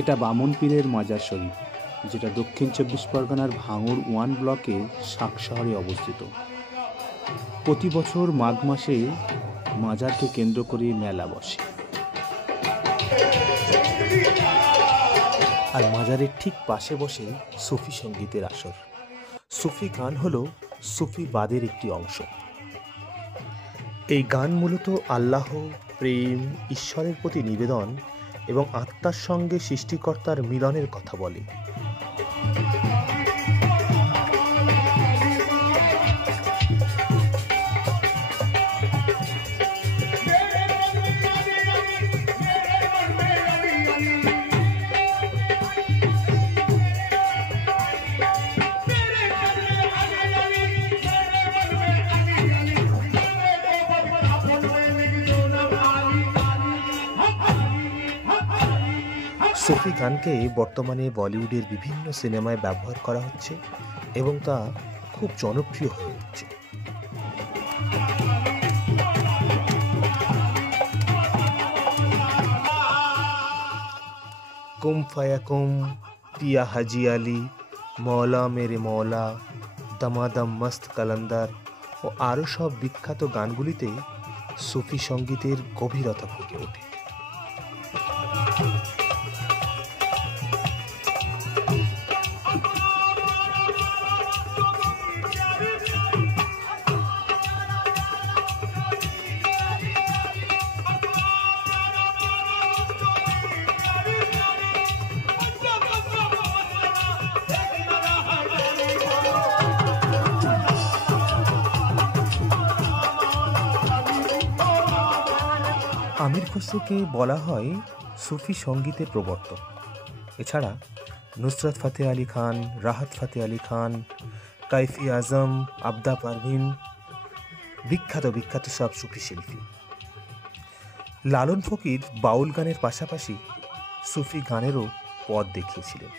এটা বামন পীরের মাজার শরীফ, যেটা দক্ষিণ 24 পরগনার ভাঙড় 1 ব্লকে শাক শহরে অবস্থিত। প্রতি বছর মাঘ মাসে মাজারকে কেন্দ্র করে মেলা বসে। আর মাজারের ঠিক পাশে বসে সুফি সঙ্গীতের আসর। সুফি গান হলো সুফিবাদের একটি অংশ। এই গান মূলত আল্লাহ, প্রেম, ঈশ্বরের প্রতি নিবেদন এবং আত্মার সঙ্গে সৃষ্টিকর্তার মিলনের কথা বলে। সুফি গানকে বর্তমানে বলিউডের বিভিন্ন সিনেমায় ব্যবহার করা হচ্ছে এবং তা খুব জনপ্রিয় হয়ে উঠছে। কুম ফায়া কুম, পিয়া হাজি আলী, মৌলা মেরে মৌলা, দমাদম মস্ত কালান্দার ও আরও সব বিখ্যাত গানগুলিতে সুফি সঙ্গীতের গভীরতা ফুটে ওঠে। আমির খসরুকে বলা হয় সুফি সঙ্গীতের প্রবর্তক। এছাড়া নুসরত ফতেহ আলী খান, রাহাত ফতেহ আলী খান, কাইফি আজম, আবদা পারভিন বিখ্যাত সব সুফি শিল্পী। লালন ফকির বাউল গানের পাশাপাশি সুফি গানেরও পথ দেখিয়েছিলেন।